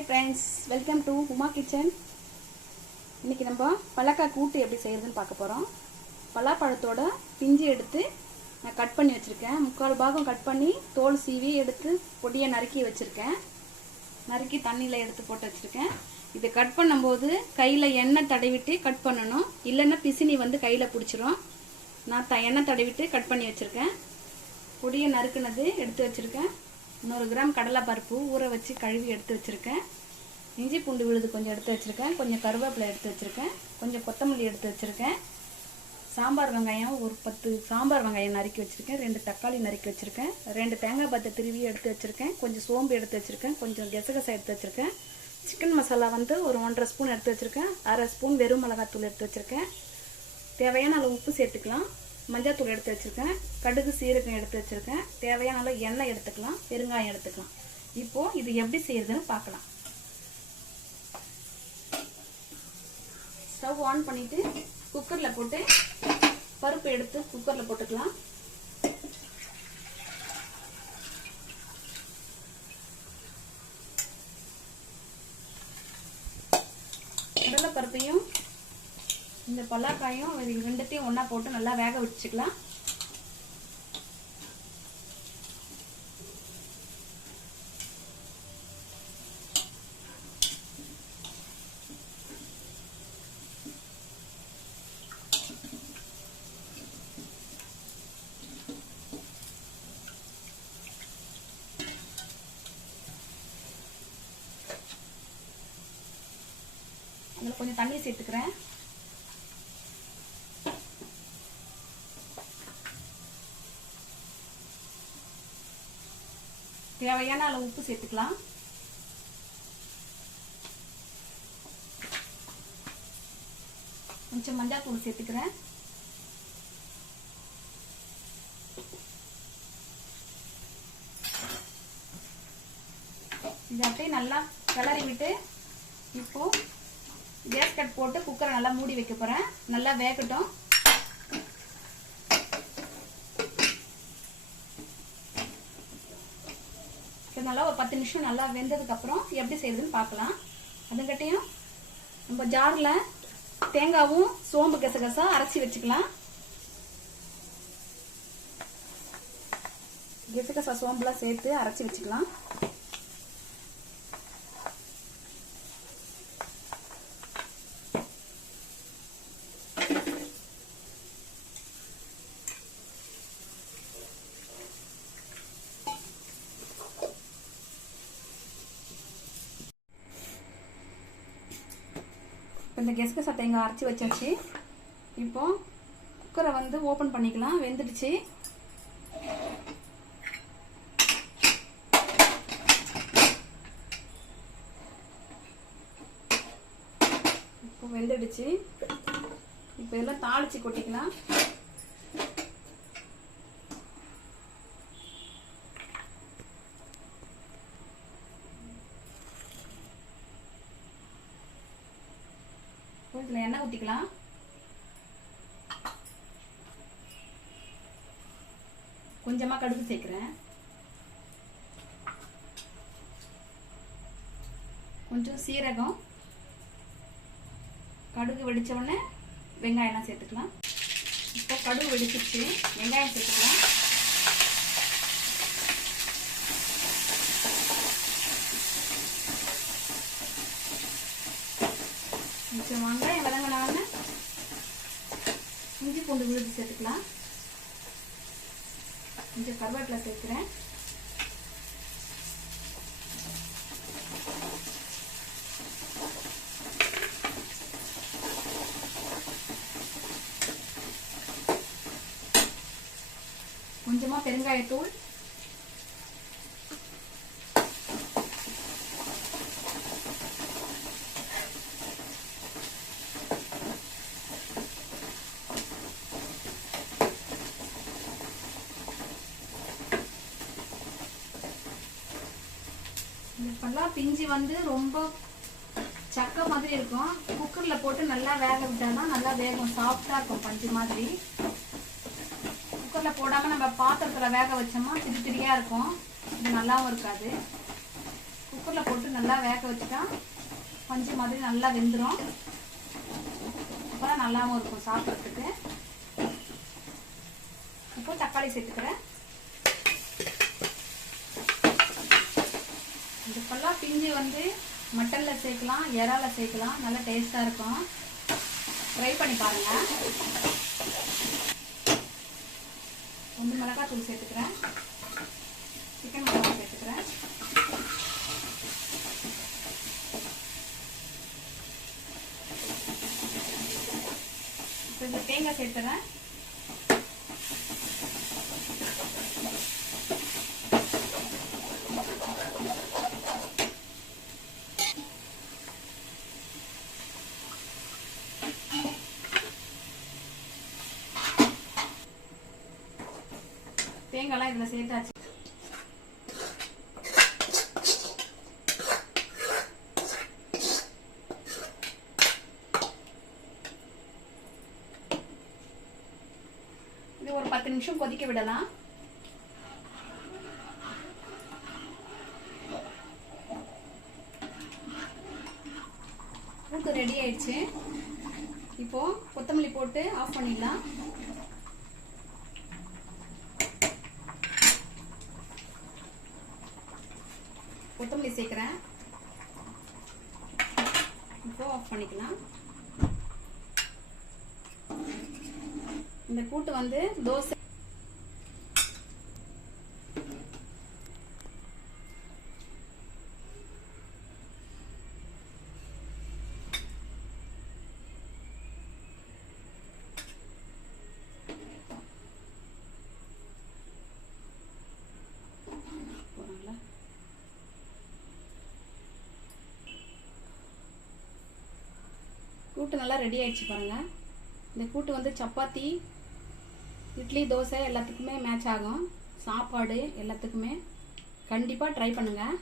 Hi friends, welcome to Uma Kitchen. இன்னைக்கு நம்ம பலாக்காய் கூட்டு எப்படி செய்யறதுன்னு பார்க்க போறோம். பலாப்பழத்தோட பிஞ்சு எடுத்து நான் கட் பண்ணி வச்சிருக்கேன். முக்கால் பாகம் கட் பண்ணி தோல் சீவி எடுத்து பொடியை நறுக்கி வச்சிருக்கேன். நறுக்கி தண்ணியில எடுத்து போட்டு வச்சிருக்கேன். இது கட் பண்ணும்போது கையில எண்ணெய் தடவிட்டு கட் பண்ணணும். இல்லைன்னா பிசினி வந்து கையில பிடிச்சிரும். நான் எண்ணெய் தடவிட்டு கட் பண்ணி வச்சிருக்கேன். பொடியை நறுக்குனது எடுத்து வச்சிருக்கேன். 100 கிராம் கடலை பருப்பு ஊற வச்சு கழுவி எடுத்து வச்சிருக்கேன். இஞ்சி பூண்டு விழுது கொஞ்சம் எடுத்து வச்சிருக்கேன். கொஞ்சம் கருவேப்பிலை எடுத்து வச்சிருக்கேன். கொஞ்சம் கொத்தமல்லி எடுத்து வச்சிருக்கேன். சாம்பார் வெங்காயம் ஒரு 10 சாம்பார் வெங்காயம் நறுக்கி வச்சிருக்கேன். 2 தக்காளி நறுக்கி வச்சிருக்கேன். 2 தேங்காய் பத்தை திருவி எடுத்து வச்சிருக்கேன். கொஞ்சம் சோம்பு எடுத்து வச்சிருக்கேன். கொஞ்சம் கெசகசா எடுத்து வச்சிருக்கேன். சிக்கன் மசாலா வந்து ஒரு 1.5 ஸ்பூன் எடுத்து வச்சிருக்கேன். 1/2 ஸ்பூன் வெறும் மிளகாத்தூள் எடுத்து வச்சிருக்கேன். தேவையான அளவு உப்பு சேர்த்துக்கலாம். மஞ்சள் தூள் எடுத்து வச்சிருக்கேன். கடுகு சீரகம் எடுத்து வச்சிருக்கேன். தேவையான அளவு எண்ணெய் எடுத்துக்கலாம். பெருங்காயம் எடுத்துக்கலாம். இப்போ இது எப்படி செய்யறதுன்னு பார்க்கலாம். ஸ்டவ் ஆன் பண்ணிட்டு குக்கர்ல போட்டு பருப்பு எடுத்து குக்கர்ல போட்டுக்கலாம். கடலை பருப்பையும் இந்த பலாக்காயும் ரெண்டுத்தையும் ஒண்ணா போட்டு நல்லா வேக வச்சுக்கலாம். அதில் கொஞ்சம் தண்ணி சேர்த்துக்கிறேன். தேவையான அளவு உப்பு சேர்த்துக்கலாம். கொஞ்சம் மஞ்சள் தூள் சேர்த்துக்கிறேன். இதை அப்படியே நல்லா கிளறி விட்டு இப்போ கேஸ் கட் போட்டு குக்கரை நல்லா மூடி வைக்க போறேன். நல்லா வேகட்டும். நல்லா ஒரு 10 நிமிஷம் நல்லா வெந்ததுக்கு அப்புறம் எப்படி செய்யறதுன்னு பார்க்கலாம். அதுங்கட்டையும் நம்ம ஜார்ல தேங்காவும் சோம்பு கசகசா அரைச்சி வச்சுக்கலாம். கசகசா சோம்புலாம் சேர்த்து அரைச்சி வச்சுக்கலாம். இந்த கெசகசா தேங்காய் அரைச்சி வச்சாச்சு. இப்போ குக்கரை வந்து ஓபன் பண்ணிக்கலாம். வெந்துடுச்சு. இப்போ வெந்துடுச்சு. இப்போ எல்லாம் தாளிச்சு கொட்டிக்கலாம். இதுல எண்ணெய் ஊத்திக்கலாம். கொஞ்சமா கடுகு சேர்க்கிறேன். கொஞ்சம் சீரகம். கடுகு வெடிச்ச உடனே வெங்காயம் எல்லாம் சேர்த்துக்கலாம். இப்போ கடுகு வெடிச்சிருச்சு. வெங்காயம் சேர்த்துக்கலாம். கொஞ்சம் வெங்காயம் வதங்கினான்னு இஞ்சி பூண்டு விழுது சேர்த்துக்கலாம். கொஞ்சம் கருவேப்பிலை சேர்க்கிறேன். கொஞ்சமா பெருங்காயத்தூள். இப்பெல்லாம் பிஞ்சு வந்து ரொம்ப சக்கை மாதிரி இருக்கும். குக்கர்ல போட்டு நல்லா வேக விட்டானா நல்லா வேகும். சாஃப்டா இருக்கும் பஞ்சு மாதிரி. குக்கர்ல போடாம நம்ம பாத்திரத்துல வேக வச்சோமா திரி திரியா இருக்கும். இது நல்லாவும் இருக்காது. குக்கரில் போட்டு நல்லா வேக வச்சுட்டா பஞ்சு மாதிரி நல்லா வெந்துடும். அப்புறம் நல்லாவும் இருக்கும் சாப்பிட்றதுக்கு. இப்போ தக்காளி சேர்த்துக்கிறேன். இந்த பல்லா பிஞ்சு வந்து மட்டனில் சேர்க்கலாம், இறால சேர்க்கலாம், நல்லா டேஸ்ட்டாக இருக்கும். ட்ரை பண்ணி பாருங்கள். கொஞ்சம் மிளகாத்தூள் சேர்த்துக்கிறேன், சிக்கன் மசாலா சேர்த்துக்கிறேன். இப்போ இந்த தேங்காய் சேர்த்துறேன். தேங்காய்லாம் இதில் சேர்த்தாச்சு. இது ஒரு 10 நிமிஷம் கொதிக்க விடலாம். கூட்டு ரெடி ஆயிடுச்சு. இப்போ கொத்தமல்லி போட்டு ஆஃப் பண்ணிடலாம். கொத்தமல்லி சேர்க்கிறேன். இப்போ ஆஃப் பண்ணிக்கலாம். இந்த கூட்டு வந்து தோசை கூட்டு நல்லா ரெடி ஆயிடுச்சு பாருங்க. இந்த கூட்டு வந்து சப்பாத்தி, இட்லி, தோசை எல்லாத்துக்குமே மேட்ச் ஆகும். சாப்பாடு எல்லாத்துக்குமே கண்டிப்பாக ட்ரை பண்ணுங்கள்.